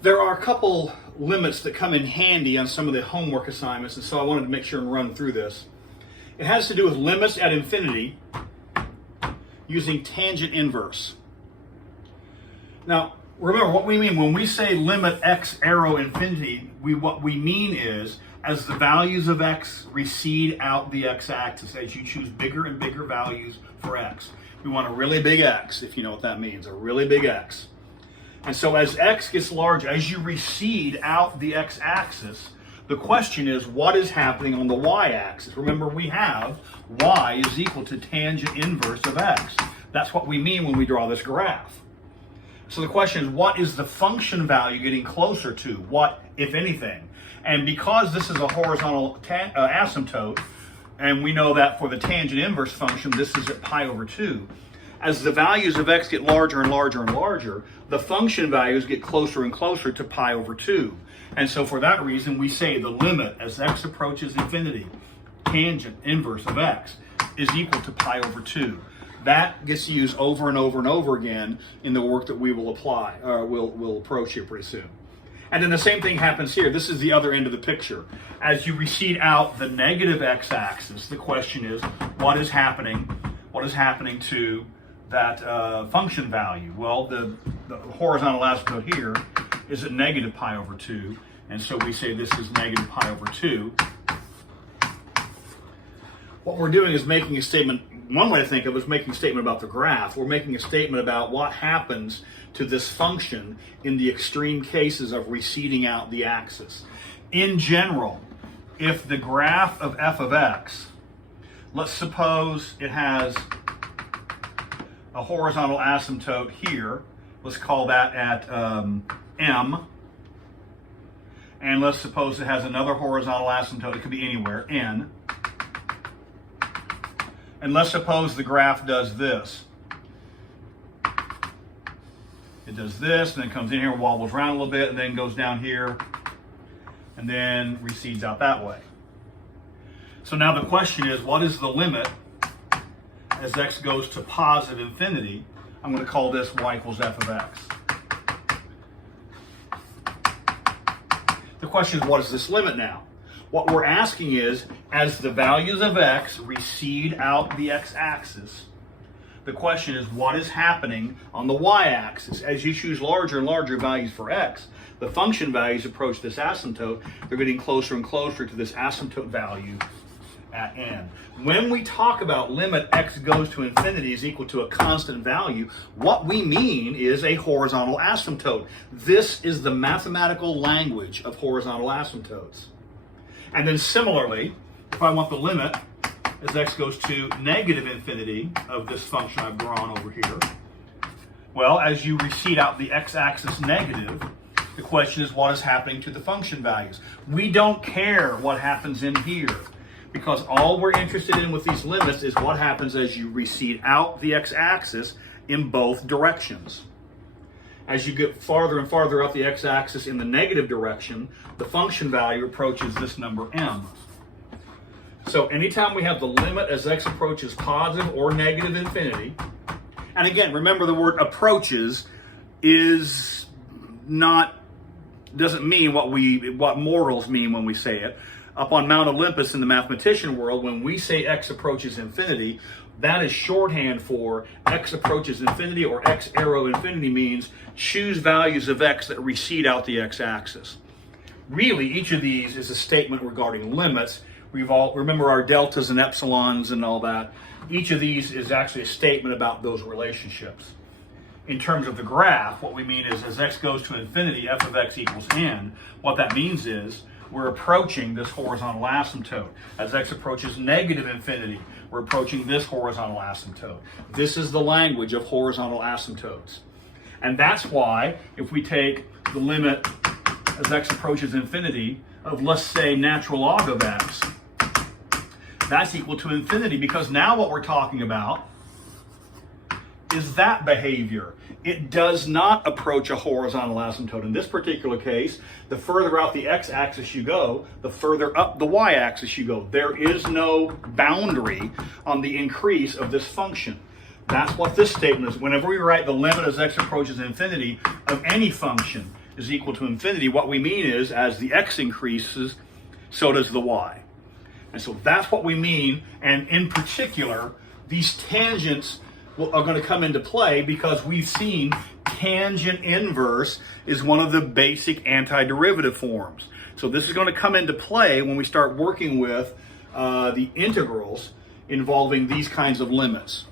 There are a couple limits that come in handy on some of the homework assignments, and so I wanted to make sure and run through this. It has to do with limits at infinity using tangent inverse. Now, remember what we mean when we say limit x arrow infinity, what we mean is as the values of x recede out the x-axis, as you choose bigger and bigger values for x. We want a really big x, if you know what that means, a really big x. And so as x gets large, as you recede out the x-axis, the question is what is happening on the y-axis? Remember, we have y is equal to tangent inverse of x. That's what we mean when we draw this graph. So the question is, what is the function value getting closer to? What, if anything? And because this is a horizontal asymptote, and we know that for the tangent inverse function, this is at pi over 2. As the values of x get larger and larger and larger, the function values get closer and closer to pi over 2. And so for that reason, we say the limit as x approaches infinity, tangent inverse of x, is equal to pi over 2. That gets used over and over and over again in the work that we will apply, or we'll approach here pretty soon. And then the same thing happens here. This is the other end of the picture. As you recede out the negative x-axis, the question is, what is happening? What is happening to that function value? Well, the horizontal asymptote here is at negative pi over 2, and so we say this is negative pi over 2. What we're doing is making a statement. One way to think of it is making a statement about the graph. We're making a statement about what happens to this function in the extreme cases of receding out the axis. In general, if the graph of f of x, let's suppose it has a horizontal asymptote here, let's call that at m, and let's suppose it has another horizontal asymptote, it could be anywhere, n, and let's suppose the graph does this. It does this, and then comes in here, wobbles around a little bit, and then goes down here, and then recedes out that way. So now the question is, what is the limit as x goes to positive infinity? I'm going to call this y equals f of x. The question is, what is this limit now? What we're asking is, as the values of x recede out the x-axis, the question is, what is happening on the y-axis? As you choose larger and larger values for x, the function values approach this asymptote. They're getting closer and closer to this asymptote value at n. When we talk about limit x goes to infinity is equal to a constant value, what we mean is a horizontal asymptote. This is the mathematical language of horizontal asymptotes. And then similarly, if I want the limit as x goes to negative infinity of this function I've drawn over here, well, as you recede out the x-axis negative, the question is, what is happening to the function values? We don't care what happens in here, because all we're interested in with these limits is what happens as you recede out the x-axis in both directions. As you get farther and farther up the x-axis in the negative direction, the function value approaches this number m. So anytime we have the limit as x approaches positive or negative infinity, and again, remember the word approaches is not, doesn't mean what mortals mean when we say it. Up on Mount Olympus in the mathematician world, when we say x approaches infinity, that is shorthand for x approaches infinity, or x arrow infinity means choose values of x that recede out the x-axis. Really, each of these is a statement regarding limits. Remember our deltas and epsilons and all that. Each of these is actually a statement about those relationships. In terms of the graph, what we mean is as x goes to infinity, f of x equals n. What that means is we're approaching this horizontal asymptote. As x approaches negative infinity, we're approaching this horizontal asymptote. This is the language of horizontal asymptotes. And that's why if we take the limit as x approaches infinity of, let's say, natural log of x, that's equal to infinity, because now what we're talking about is that behavior. It does not approach a horizontal asymptote. In this particular case, the further out the x-axis you go, the further up the y-axis you go. There is no boundary on the increase of this function. That's what this statement is. Whenever we write the limit as x approaches infinity of any function, is equal to infinity, what we mean is as the x increases, so does the y. And so that's what we mean. And in particular, these tangents are going to come into play because we've seen tangent inverse is one of the basic antiderivative forms. So this is going to come into play when we start working with the integrals involving these kinds of limits.